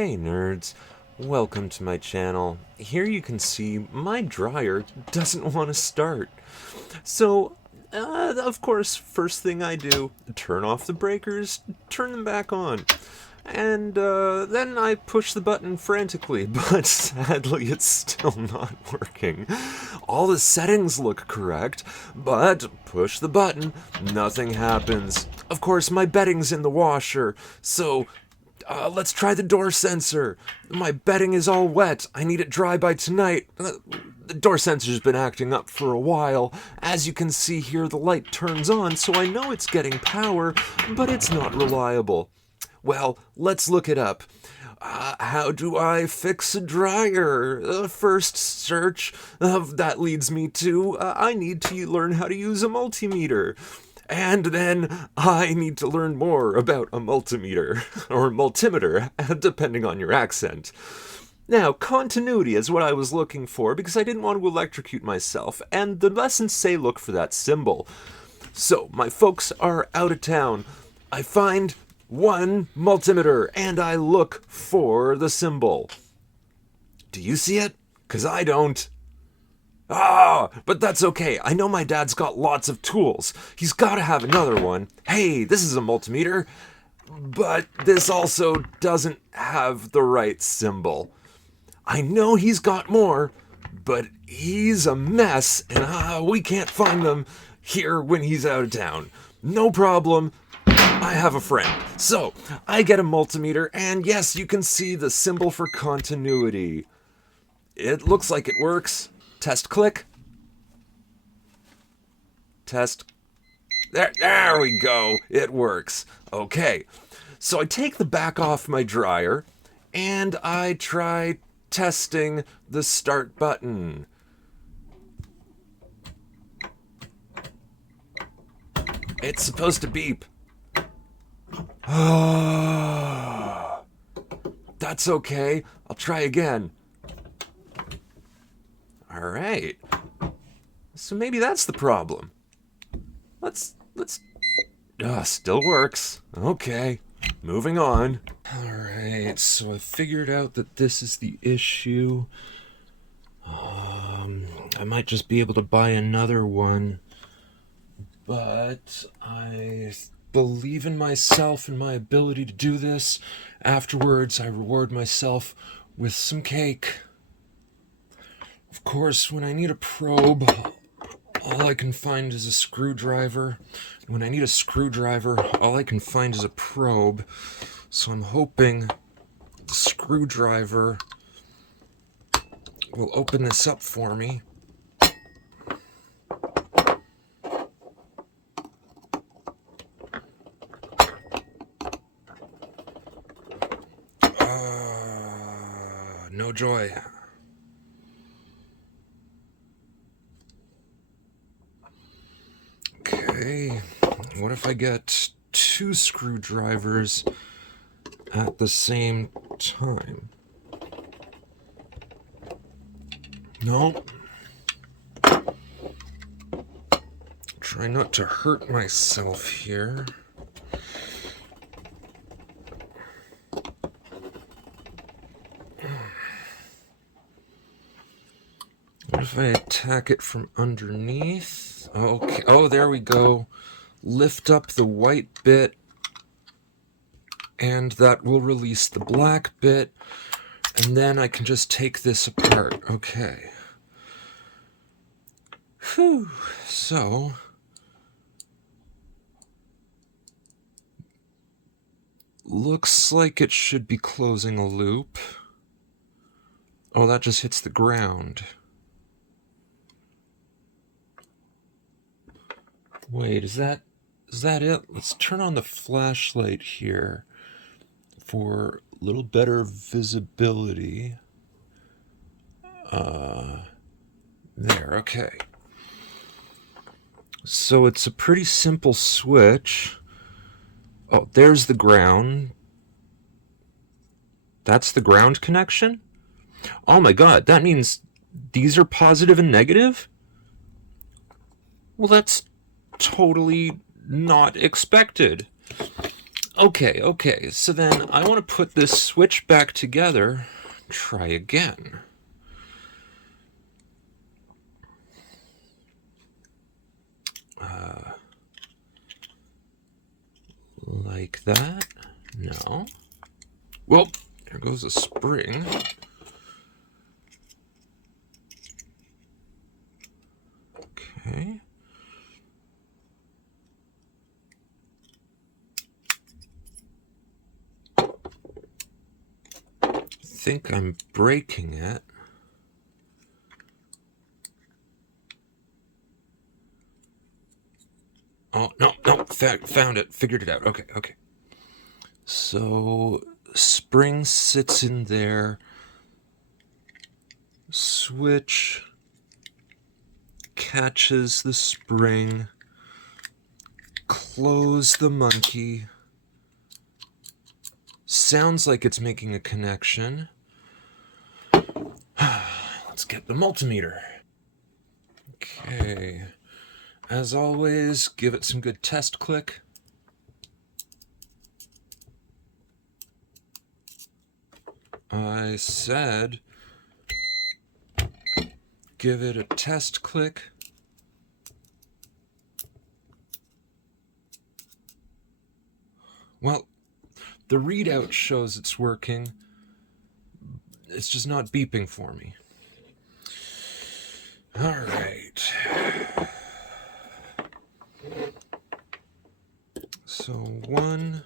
Hey nerds, welcome to my channel. Here you can see my dryer doesn't want to start. So, of course, first thing I do, turn off the breakers, turn them back on. And then I push the button frantically, but sadly it's still not working. All the settings look correct, but push the button, nothing happens. Of course, my bedding's in the washer, so let's try the door sensor. My bedding is all wet. I need it dry by tonight. The door sensor's been acting up for a while. As you can see here, the light turns on, so I know it's getting power, but it's not reliable. Well, let's look it up. How do I fix a dryer? First search. That leads me to I need to learn how to use a multimeter. And then I need to learn more about a multimeter, or multimeter, depending on your accent. Now, continuity is what I was looking for because I didn't want to electrocute myself, and the lessons say look for that symbol. So, my folks are out of town. I find one multimeter, and I look for the symbol. Do you see it? 'Cause I don't. But that's okay. I know my dad's got lots of tools. He's gotta have another one. Hey, this is a multimeter. But this also doesn't have the right symbol. I know he's got more, but he's a mess, and we can't find them here when he's out of town. No problem. I have a friend. So, I get a multimeter, and yes, you can see the symbol for continuity. It looks like it works. Test click. Test. There we go. It works. Okay. So I take the back off my dryer and I try testing the start button. It's supposed to beep. That's okay. I'll try again. Alright. So maybe that's the problem. Let's... still works. Okay. Moving on. Alright, so I figured out that this is the issue. I might just be able to buy another one. But I believe in myself and my ability to do this. Afterwards, I reward myself with some cake. Of course, when I need a probe, all I can find is a screwdriver. When I need a screwdriver, all I can find is a probe. So I'm hoping the screwdriver will open this up for me. No joy. Okay, what if I get two screwdrivers at the same time? Nope. Try not to hurt myself here. What if I attack it from underneath? Okay. Oh, there we go. Lift up the white bit, and that will release the black bit, and then I can just take this apart. Okay. Whew. So, looks like it should be closing a loop. Oh, that just hits the ground. Wait, is that it? Let's turn on the flashlight here for a little better visibility. There, okay. So it's a pretty simple switch. Oh, there's the ground. That's the ground connection? Oh my god, that means these are positive and negative? Well, that's totally not expected. Okay, so then I want to put this switch back together. Try again. Like that? No. Well, there goes a spring. Okay. I think I'm breaking it. Oh, no, found it, figured it out. Okay. So, spring sits in there. Switch catches the spring. Close the monkey. Sounds like it's making a connection. Let's get the multimeter. Okay. As always, give it some good test click. I said, give it a test click. Well, the readout shows it's working. It's just not beeping for me. All right. So one,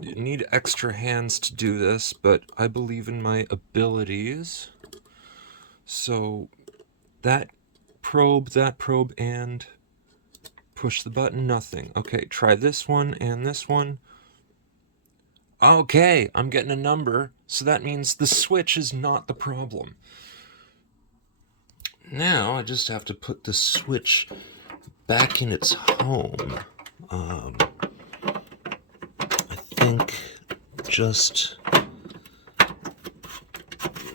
you need extra hands to do this, but I believe in my abilities. So that probe, and push the button, nothing. Okay, try this one and this one. Okay, I'm getting a number, so that means the switch is not the problem. Now I just have to put the switch back in its home. I think just...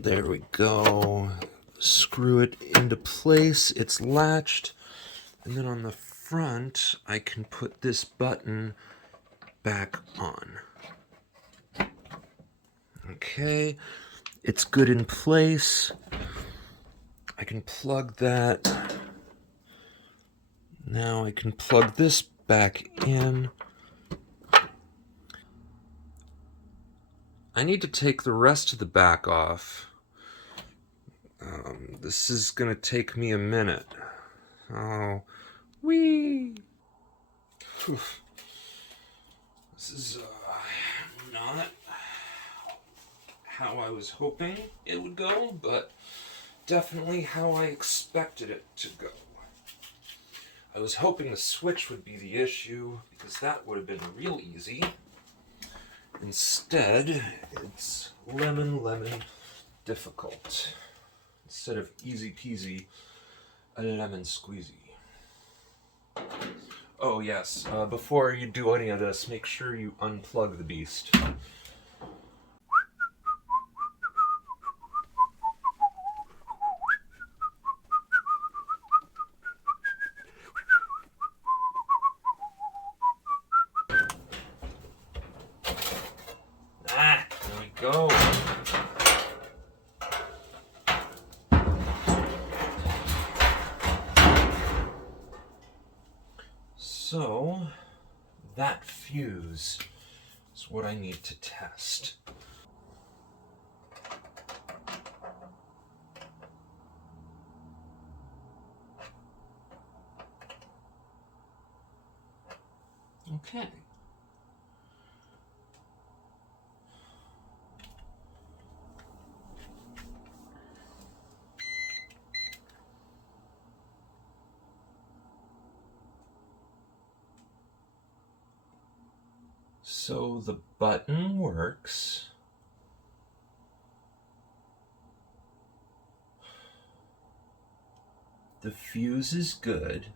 There we go. Screw it into place. It's latched. And then on the front, I can put this button back on. Okay, it's good in place. I can plug that. Now I can plug this back in. I need to take the rest of the back off. This is gonna take me a minute. Oh, wee! This is not how I was hoping it would go, but definitely how I expected it to go. I was hoping the switch would be the issue, because that would have been real easy. Instead, it's lemon difficult. Instead of easy peasy, a lemon squeezy. Oh yes, before you do any of this, make sure you unplug the beast. There we go. So, that fuse is what I need to test. Okay. So the button works. The fuse is good.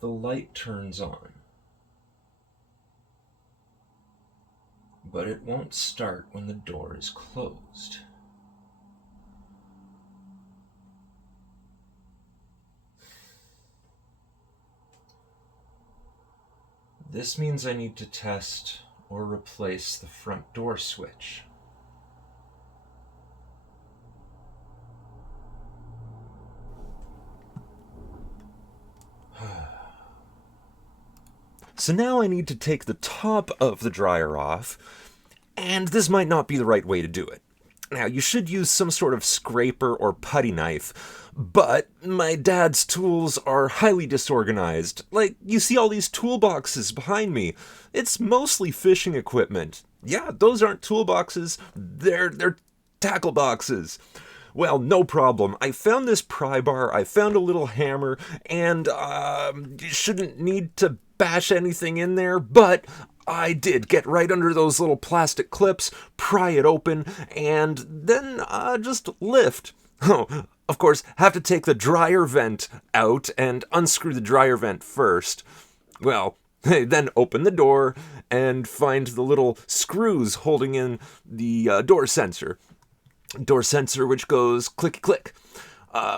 The light turns on. But it won't start when the door is closed. This means I need to test or replace the front door switch. So now I need to take the top of the dryer off, and this might not be the right way to do it. Now, you should use some sort of scraper or putty knife, but my dad's tools are highly disorganized. Like, you see all these toolboxes behind me. It's mostly fishing equipment. Yeah, those aren't toolboxes, they're tackle boxes. Well, no problem. I found this pry bar, I found a little hammer, and you shouldn't need to bash anything in there, but I did get right under those little plastic clips, pry it open, and then just lift. Oh, of course, have to take the dryer vent out and unscrew the dryer vent first. Well, then open the door and find the little screws holding in the door sensor. Door sensor which goes clicky click,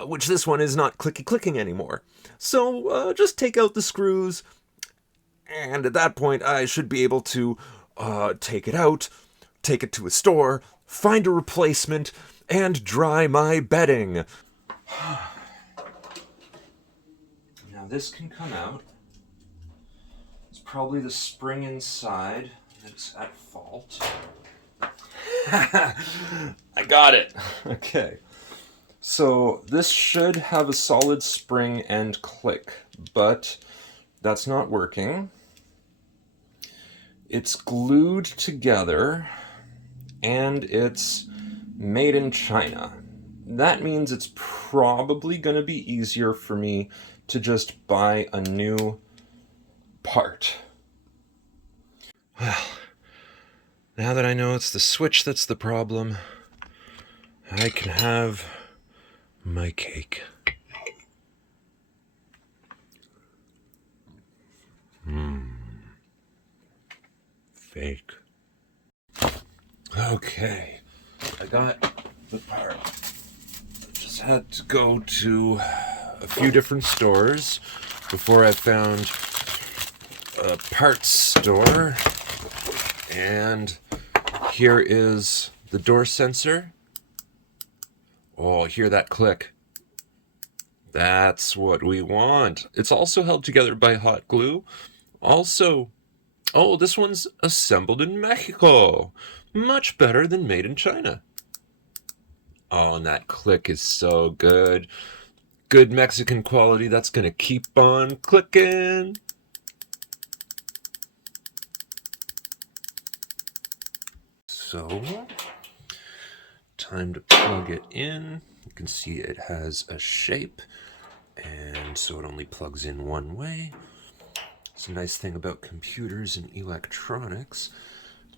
which this one is not clicky clicking anymore. So just take out the screws, and at that point I should be able to take it out, take it to a store, find a replacement, and dry my bedding. Now this can come out. It's probably the spring inside that's at fault. I got it. Okay. So this should have a solid spring and click, but that's not working. It's glued together, and it's made in China. That means it's probably going to be easier for me to just buy a new part. Well, now that I know it's the switch that's the problem, I can have my cake. Fake. Okay, I got the part. I just had to go to a few different stores before I found a parts store, and here is the door sensor. Oh, hear that click? That's what we want. It's also held together by hot glue. Also, oh, this one's assembled in Mexico. Much better than made in China. Oh, and that click is so good. Good Mexican quality. That's gonna keep on clicking. So, time to plug it in. You can see it has a shape, and so it only plugs in one way. It's a nice thing about computers and electronics.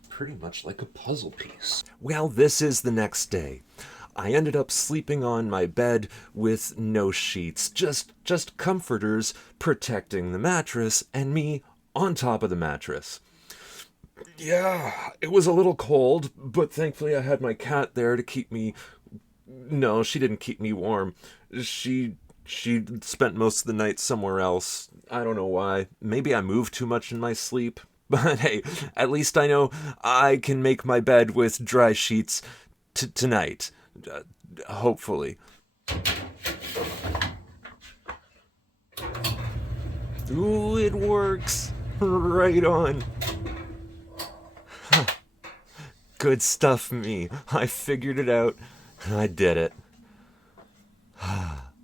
Pretty much like a puzzle piece. Well, this is the next day. I ended up sleeping on my bed with no sheets, just comforters protecting the mattress, and me on top of the mattress. Yeah, it was a little cold, but thankfully I had my cat there to keep me... No, she didn't keep me warm. She spent most of the night somewhere else. I don't know why. Maybe I moved too much in my sleep. But hey, at least I know I can make my bed with dry sheets tonight. Hopefully. Ooh, it works. Right on. Good stuff, me. I figured it out. I did it.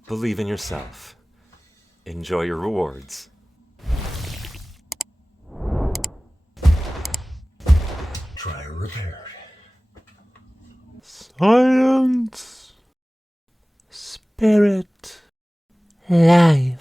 Believe in yourself. Enjoy your rewards. Dryer repaired. Science. Spirit. Life.